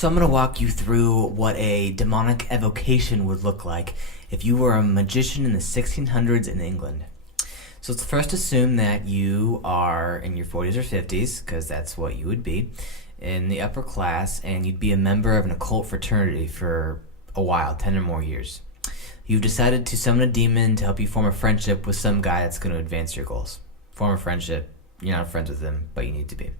So I'm going to walk you through what a demonic evocation would look like if you were a magician in the 1600s in England. So let's first assume that you are in your 40s or 50s, because that's what you would be, in the upper class, and you'd be a member of an occult fraternity for a while, 10 or more years. You've decided to summon a demon to help you form a friendship with some guy that's going to advance your goals. Form a friendship. You're not friends with him, but you need to be.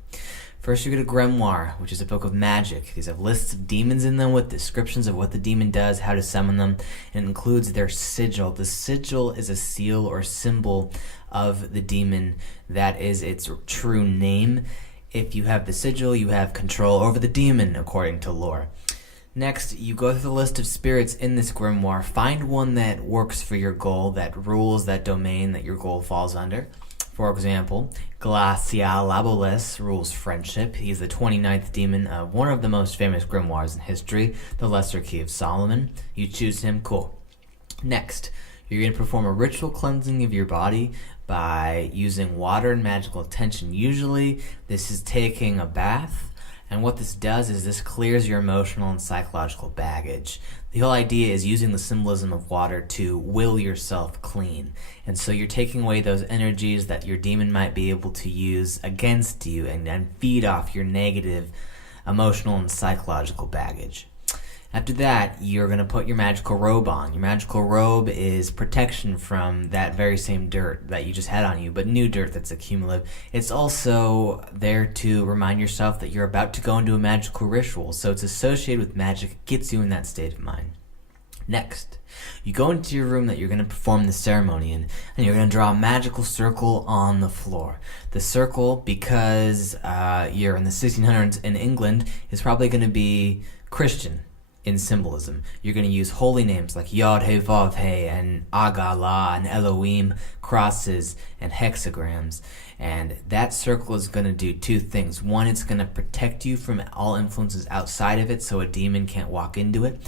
First, you get a grimoire, which is a book of magic. These have lists of demons in them with descriptions of what the demon does, how to summon them, and it includes their sigil. The sigil is a seal or symbol of the demon. That is its true name. If you have the sigil, you have control over the demon, according to lore. Next, you go through the list of spirits in this grimoire. Find one that works for your goal, that rules that domain that your goal falls under. For example, Glacial Laboles rules friendship. He's the 29th demon of one of the most famous grimoires in history, the Lesser Key of Solomon. You choose him, cool. Next, you're going to perform a ritual cleansing of your body by using water and magical attention. Usually, this is taking a bath. And what this does is this clears your emotional and psychological baggage. The whole idea is using the symbolism of water to will yourself clean. And so you're taking away those energies that your demon might be able to use against you and feed off your negative emotional and psychological baggage. After that, you're going to put your magical robe on. Your magical robe is protection from that very same dirt that you just had on you, but new dirt that's accumulative. It's also there to remind yourself that you're about to go into a magical ritual, so it's associated with magic. It gets you in that state of mind. Next, you go into your room that you're going to perform the ceremony in, and you're going to draw a magical circle on the floor. The circle, because you're in the 1600s in England, is probably going to be Christian in symbolism. You're going to use holy names like Yod He Vav He and Agala and Elohim, crosses and hexagrams. And that circle is going to do two things. One, it's going to protect you from all influences outside of it so a demon can't walk into it.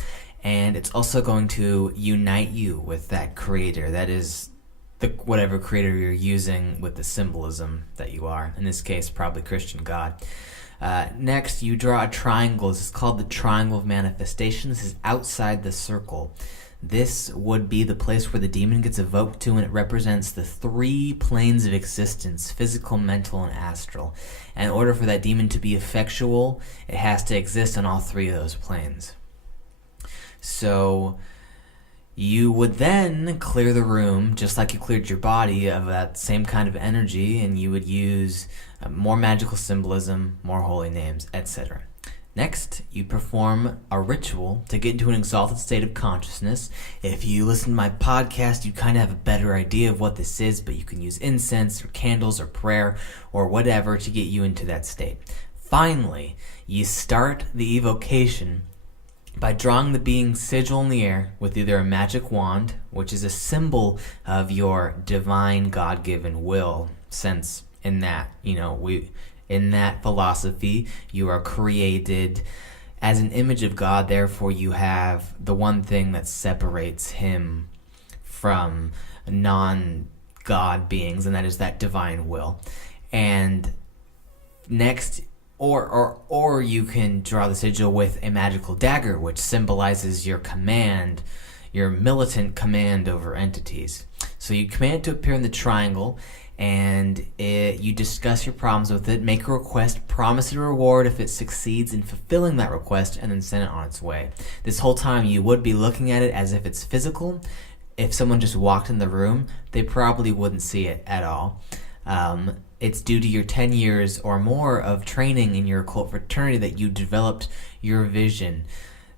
And it's also going to unite you with that creator. That is whatever creator you're using with the symbolism that you are. In this case, probably Christian God. Next, you draw a triangle. This is called the Triangle of Manifestation. This is outside the circle. This would be the place where the demon gets evoked to, and it represents the three planes of existence: physical, mental, and astral. And in order for that demon to be effectual, it has to exist on all three of those planes. So you would then clear the room, just like you cleared your body, of that same kind of energy, and you would use more magical symbolism, more holy names, etc. Next, you perform a ritual to get into an exalted state of consciousness. If you listen to my podcast, you kind of have a better idea of what this is, but you can use incense or candles or prayer or whatever to get you into that state. Finally, you start the evocation by drawing the being's sigil in the air with either a magic wand, which is a symbol of your divine God-given will, since in that, in that philosophy, you are created as an image of God. Therefore, you have the one thing that separates him from non-God beings, and that is that divine will. And next, or you can draw the sigil with a magical dagger, which symbolizes your command, your militant command over entities. So you command it to appear in the triangle, and you discuss your problems with it, make a request, promise a reward if it succeeds in fulfilling that request, and then send it on its way. This whole time you would be looking at it as if it's physical. If someone just walked in the room, they probably wouldn't see it at all. It's due to your 10 years or more of training in your occult fraternity that you developed your vision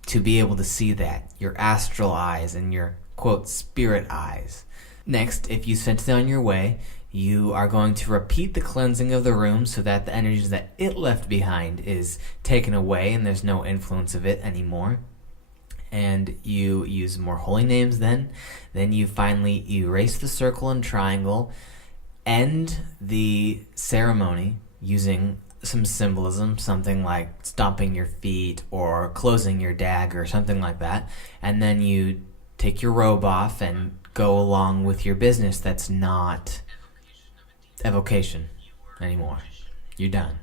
to be able to see that, your astral eyes and your, quote, spirit eyes. Next, if you sent it on your way, you are going to repeat the cleansing of the room so that the energies that it left behind is taken away and there's no influence of it anymore. And you use more holy names then. Then you finally erase the circle and triangle, end the ceremony using some symbolism, something like stomping your feet or closing your dagger or something like that. And then you take your robe off and go along with your business that's not evocation anymore. You're done.